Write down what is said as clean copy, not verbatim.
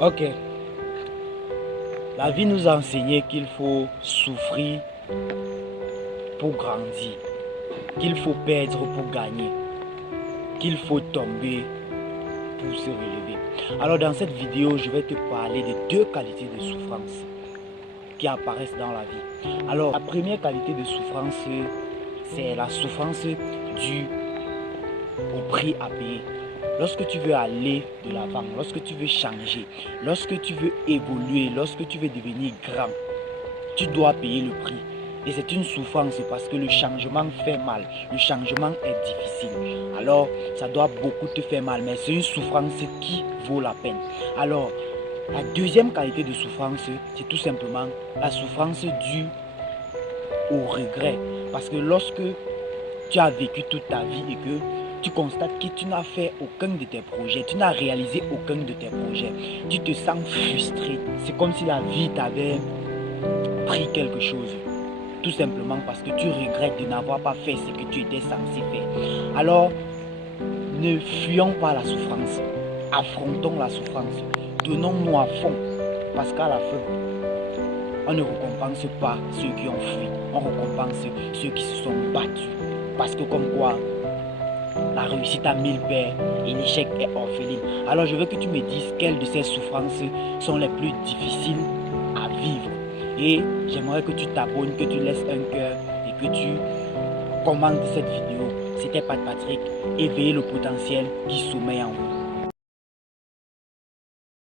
Ok. La vie nous a enseigné qu'il faut souffrir pour grandir, qu'il faut perdre pour gagner, qu'il faut tomber pour se relever. Alors dans cette vidéo, je vais te parler de deux qualités de souffrance qui apparaissent dans la vie. Alors la première qualité de souffrance, c'est la souffrance due au prix à payer. Lorsque tu veux aller de l'avant, lorsque tu veux changer, lorsque tu veux évoluer, lorsque tu veux devenir grand, tu dois payer le prix. Et c'est une souffrance parce que le changement fait mal. Le changement est difficile. Alors, ça doit beaucoup te faire mal, mais c'est une souffrance qui vaut la peine. Alors, la deuxième qualité de souffrance, c'est tout simplement la souffrance due au regret. Parce que lorsque tu as vécu toute ta vie et que tu constates que tu n'as fait aucun de tes projets, tu n'as réalisé aucun de tes projets, tu te sens frustré. C'est comme si la vie t'avait pris quelque chose. Tout simplement parce que tu regrettes de n'avoir pas fait ce que tu étais censé faire. Alors, ne fuyons pas la souffrance. Affrontons la souffrance. Donnons-nous à fond. Parce qu'à la fin, on ne récompense pas ceux qui ont fui. On récompense ceux qui se sont battus. Parce que comme quoi, la réussite a 1000 pères et l'échec est orpheline. Alors je veux que tu me dises quelles de ces souffrances sont les plus difficiles à vivre. Et j'aimerais que tu t'abonnes, que tu laisses un cœur et que tu commentes cette vidéo. C'était Pat Patrick, éveillez le potentiel qui sommeille en vous.